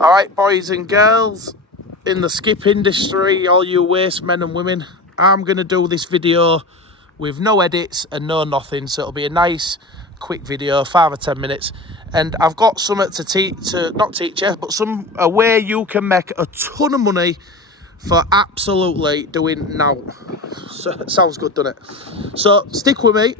All right, boys and girls in the skip industry, all you waste men and women, I'm going to do this video with no edits and no nothing. So it'll be a nice, quick video, 5 or 10 minutes. And I've got something to not teach you, but a way you can make a ton of money for absolutely doing now. So, sounds good, doesn't it? So stick with me.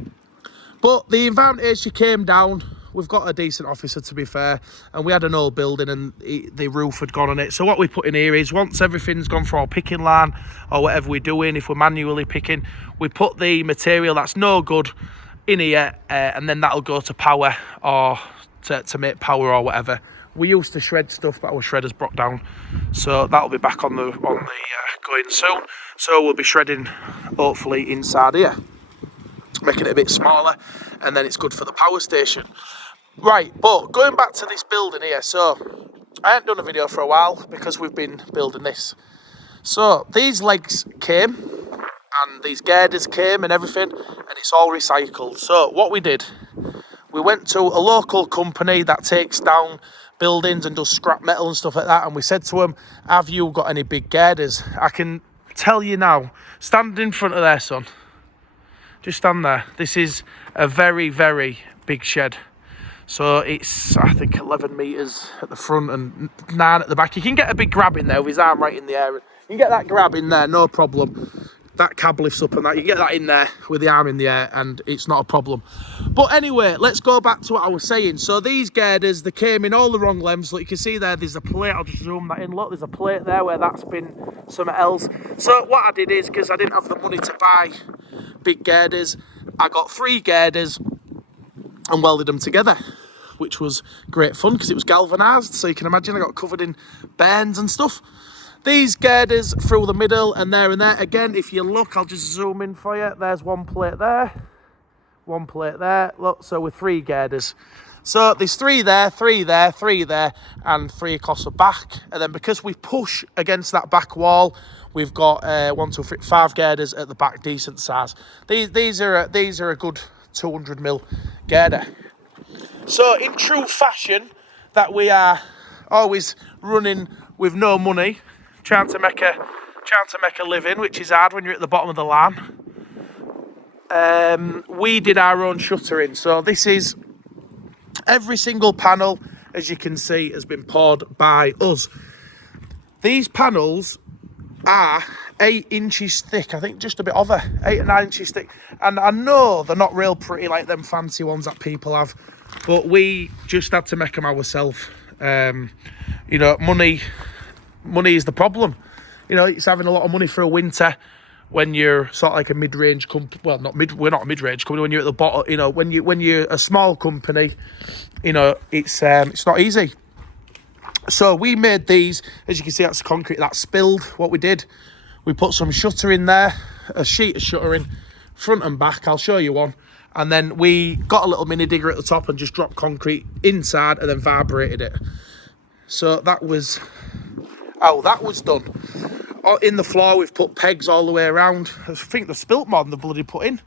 But the advantage, you came down, we've got a decent officer to be fair, and we had an old building and the roof had gone on it. So what we put in here is, once everything's gone for our picking line or whatever we're doing, if we're manually picking, we put the material that's no good in here, and then that'll go to power or to make power or whatever. We used to shred stuff, but our shredder's broke down, so that'll be back on the going soon. So we'll be shredding hopefully inside here, making it a bit smaller, and then it's good for the power station. Right, but going back to this building here, so I haven't done a video for a while because we've been building this. So these legs came and these girders came and everything, and it's all recycled. So what we did, we went to a local company that takes down buildings and does scrap metal and stuff like that, and we said to them, have you got any big girders? I can tell you now, stand in front of there, son. Just stand there. This is a very, very big shed. So it's, I think, 11 metres at the front and 9 at the back. You can get a big grab in there with his arm right in the air. You can get that grab in there, no problem. That cab lifts up and that. You get that in there with the arm in the air and it's not a problem. But anyway, let's go back to what I was saying. So these girders, they came in all the wrong lengths. Like you can see there, there's a plate. I'll just zoom that in. Look, there's a plate there where that's been something else. So what I did is, because I didn't have the money to buy big girders, I got 3 girders and welded them together, which was great fun because it was galvanised. So you can imagine I got covered in burns and stuff. These girders through the middle and there. Again, if you look, I'll just zoom in for you. There's one plate there, one plate there. Look, so with 3 girders. So there's 3 there, 3 there, 3 there, and 3 across the back. And then because we push against that back wall, we've got 1, 2, 3, 5 girders at the back, decent size. These are a good 200mm girder. So in true fashion, that we are always running with no money, trying to make a living, which is hard when you're at the bottom of the line. We did our own shuttering. So this is every single panel, as you can see, has been poured by us. These panels are 8 inches thick, I think just a bit over 8 or 9 inches thick. And I know they're not real pretty like them fancy ones that people have, but we just had to make them ourselves. You know, money is the problem. You know, it's having a lot of money for a winter when you're sort of like a mid-range company. Well, we're not a mid-range company. When you're at the bottom, you know, when you're a small company, you know, it's not easy. So we made these, as you can see, that's concrete that spilled. What we did, we put some shutter in there, a sheet of shuttering, front and back. I'll show you one. And then we got a little mini digger at the top and just dropped concrete inside and then vibrated it. So that was how that was done. In the floor, we've put pegs all the way around. I think they've spilt more than the bloody put in.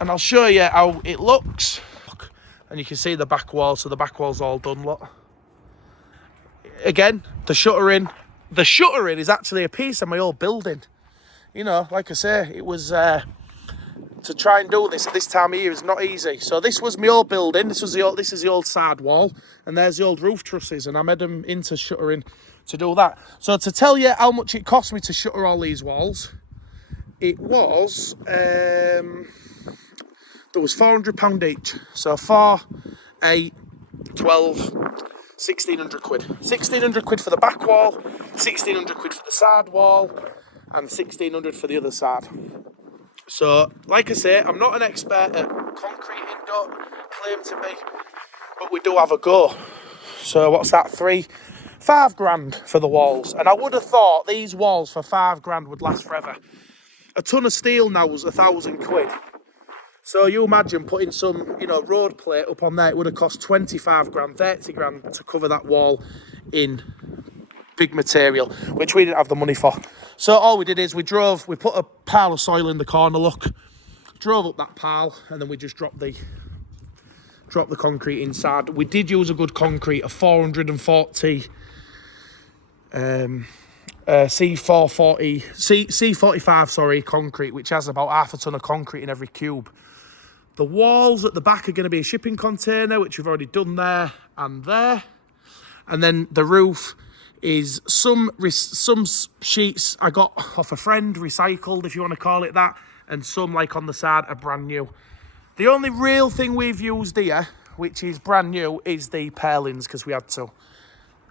And I'll show you how it looks. And you can see the back wall, so the back wall's all done, look. Again, the shuttering is actually a piece of my old building. You know, like I say, it was to try and do this at this time of year is not easy. So this was my old building. This is the old side wall, and there's the old roof trusses, and I made them into shuttering to do that. So to tell you how much it cost me to shutter all these walls, it was there was £400 each. So 4, 8, 12. 1,600 quid. 1,600 quid for the back wall, 1,600 quid for the side wall, and 1,600 for the other side. So, like I say, I'm not an expert at concreting, don't claim to be, but we do have a go. So, what's that? 5 grand for the walls. And I would have thought these walls for 5 grand would last forever. A ton of steel now was 1,000 quid. So you imagine putting some, you know, road plate up on there, it would have cost 25 grand, 30 grand to cover that wall in big material, which we didn't have the money for. So all we did is we put a pile of soil in the corner, look, drove up that pile, and then we just dropped the concrete inside. We did use a good concrete, a 440 C45, sorry, concrete, which has about half a ton of concrete in every cube. The walls at the back are going to be a shipping container, which we've already done there and there. And then the roof is some sheets I got off a friend, recycled, if you want to call it that, and some, like on the side, are brand new. The only real thing we've used here, which is brand new, is the palings, because we had to.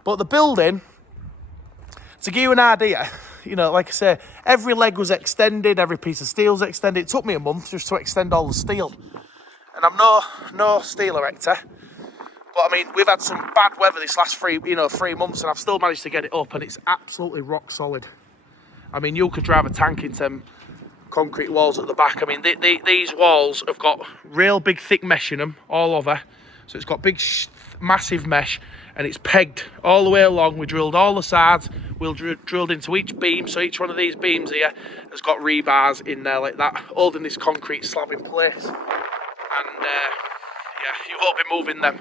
But the building, to give you an idea, you know, like I say, every leg was extended, every piece of steel's extended. It took me a month just to extend all the steel. And I'm no steel erector. But I mean, we've had some bad weather this last 3 months, and I've still managed to get it up, and it's absolutely rock solid. I mean, you could drive a tank into them concrete walls at the back. I mean, these walls have got real big thick mesh in them all over. So it's got big, massive mesh, and it's pegged all the way along. We drilled all the sides. We'll drilled into each beam. So each one of these beams here has got rebars in there like that, holding this concrete slab in place. And yeah, you won't be moving them.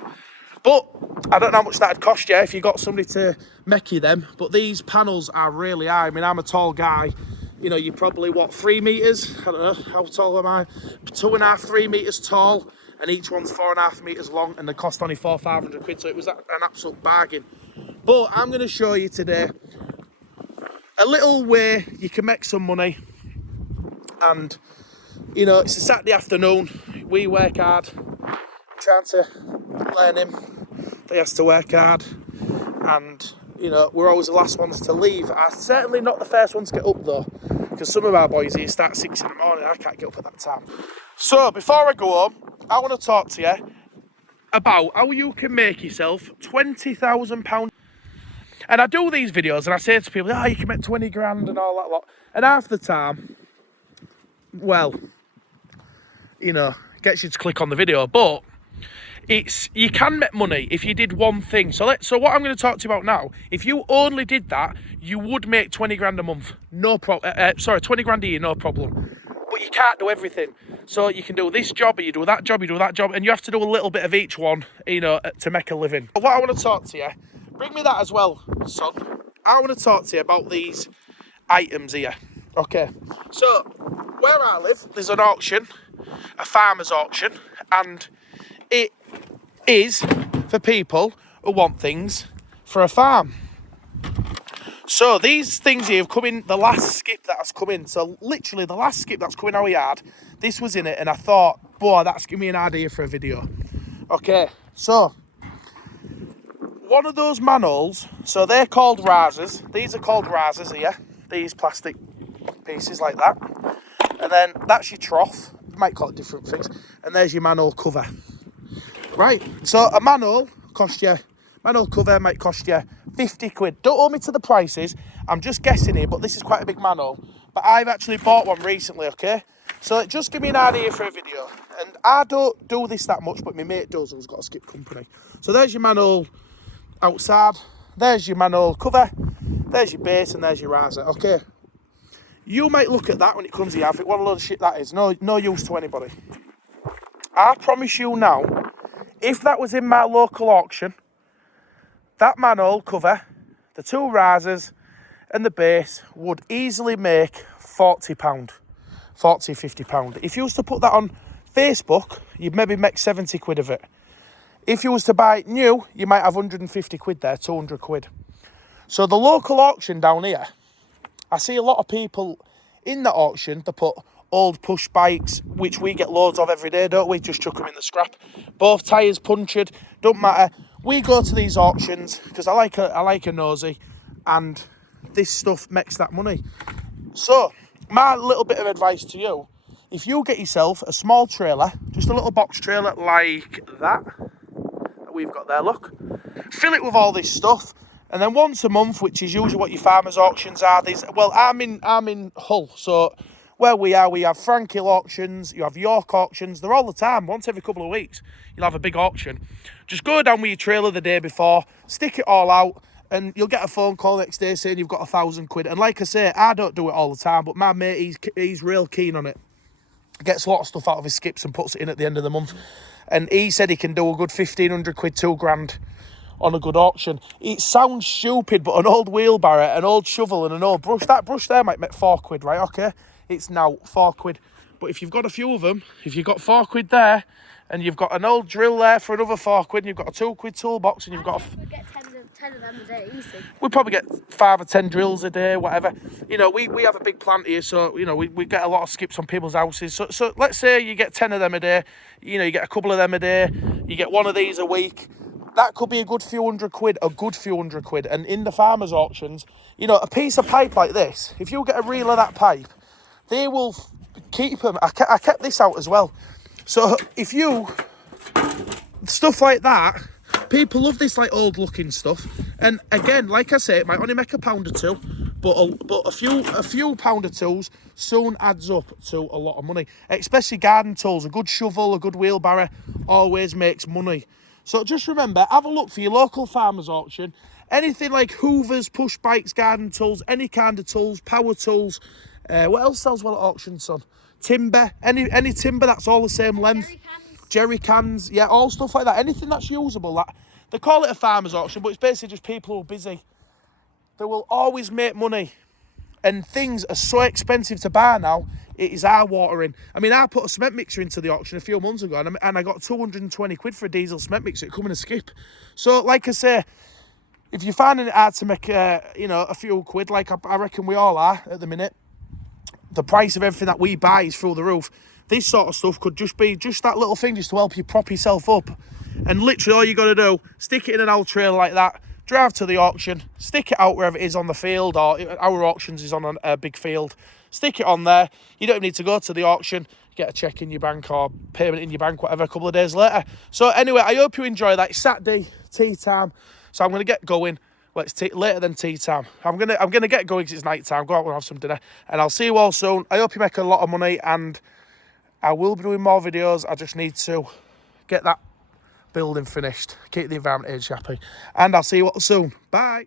But I don't know how much that'd cost you if you got somebody to make you them. But these panels are really high. I mean, I'm a tall guy. You know, you're probably, what, 3 metres? I don't know, how tall am I? 2.5, 3 metres tall. And each one's 4.5 metres long. And they cost only 400-500 quid. So it was an absolute bargain. But I'm going to show you today a little way you can make some money. And, you know, it's a Saturday afternoon. We work hard. Trying to learn him. He has to work hard, and you know, we're always the last ones to leave. I'm certainly not the first one to get up though, because some of our boys here start 6 in the morning. I can't get up at that time. So before I go home, I want to talk to you about how you can make yourself £20,000. And I do these videos and I say to people, you can make 20 grand and all that lot, and half the time, well, you know, gets you to click on the video, but you can make money if you did one thing. So what I'm going to talk to you about now, if you only did that, you would make 20 grand a month. 20 grand a year, no problem. But you can't do everything. So you can do this job, or you do that job, you do that job, and you have to do a little bit of each one, you know, to make a living. But what I want to talk to you, bring me that as well, son. I want to talk to you about these items here. Okay. So where I live, there's an auction, a farmer's auction, and it is for people who want things for a farm. So these things here have come in, the last skip that has come in. So literally the last skip that's come in our yard, this was in it, and I thought, boy, that's given me an idea for a video. Okay, so one of those manholes, so they're called risers. These are called risers here, these plastic pieces like that. And then that's your trough, you might call it different things. And there's your manhole cover. Right, so a manhole cover might cost you 50 quid. Don't hold me to the prices, I'm just guessing here, but this is quite a big manhole. But I've actually bought one recently, okay? So just give me an idea for a video. And I don't do this that much, but my mate does, who's got a skip company. So there's your manhole outside, there's your manhole cover, there's your base, and there's your riser, okay? You might look at that when it comes here, I think, what a load of shit that is. No use to anybody. I promise you now, if that was in my local auction, that manhole cover, the 2 risers and the base would easily make £40, £50. If you was to put that on Facebook, you'd maybe make 70 quid of it. If you was to buy it new, you might have 150 quid there, 200 quid. So the local auction down here, I see a lot of people in the auction, they put old push bikes, which we get loads of every day, don't we? Just chuck them in the scrap. Both tyres punctured, don't matter. We go to these auctions because I like a nosy, and this stuff makes that money. So my little bit of advice to you, if you get yourself a small trailer, just a little box trailer like that we've got there, look, fill it with all this stuff, and then once a month, which is usually what your farmers auctions are, I'm in Hull, so where we are, we have Frankill auctions, you have York auctions, they're all the time. Once every couple of weeks, you'll have a big auction. Just go down with your trailer the day before, stick it all out, and you'll get a phone call next day saying you've got 1,000 quid. And like I say, I don't do it all the time, but my mate, he's real keen on it. Gets a lot of stuff out of his skips and puts it in at the end of the month. And he said he can do a good 1,500 quid, 2 grand on a good auction. It sounds stupid, but an old wheelbarrow, an old shovel and an old brush, that brush there might make £4, right? Okay, it's now £4. But if you've got a few of them, if you've got £4 there, and you've got an old drill there for another £4, and you've got a £2 toolbox, and you've got we get 10 of them a day, easy. we probably get 5 or 10 drills a day, whatever. You know, we have a big plant here, so, you know, we get a lot of skips on people's houses. So let's say you get 10 of them a day, you know, you get a couple of them a day, you get one of these a week. That could be a good few £100, a good few £100. And in the farmers' auctions, you know, a piece of pipe like this, if you get a reel of that pipe, they will keep them. I kept this out as well. So if you, stuff like that, people love this like old looking stuff. And again, like I say, it might only make £1 or two, but a few pound or twos soon adds up to a lot of money. Especially garden tools, a good shovel, a good wheelbarrow always makes money. So just remember, have a look for your local farmers auction. Anything like hoovers, push bikes, garden tools, any kind of tools, power tools. What else sells well at auction, son? Timber, any timber that's all the same length. Jerry cans, yeah, all stuff like that. Anything that's usable. That they call it a farmers auction, but it's basically just people who are busy. They will always make money. And things are so expensive to buy now, it is eye-watering. I mean, I put a cement mixer into the auction a few months ago, and I got £220 for a diesel cement mixer. It come in a skip. So, like I say, if you're finding it hard to make, you know, a few quid, like I reckon we all are at the minute, the price of everything that we buy is through the roof. This sort of stuff could just be just that little thing just to help you prop yourself up. And literally all you got to do, stick it in an old trailer like that, drive to the auction, stick it out wherever it is on the field, or our auctions is on a big field. Stick it on there. You don't need to go to the auction, get a cheque in your bank or payment in your bank, whatever, a couple of days later. So anyway, I hope you enjoy that. It's Saturday, tea time. So I'm going to get going. Well, it's later than tea time. I'm gonna get going because it's night time. Go out and have some dinner. And I'll see you all soon. I hope you make a lot of money, and I will be doing more videos. I just need to get that building finished. Keep the environment age happy. And I'll see you all soon. Bye.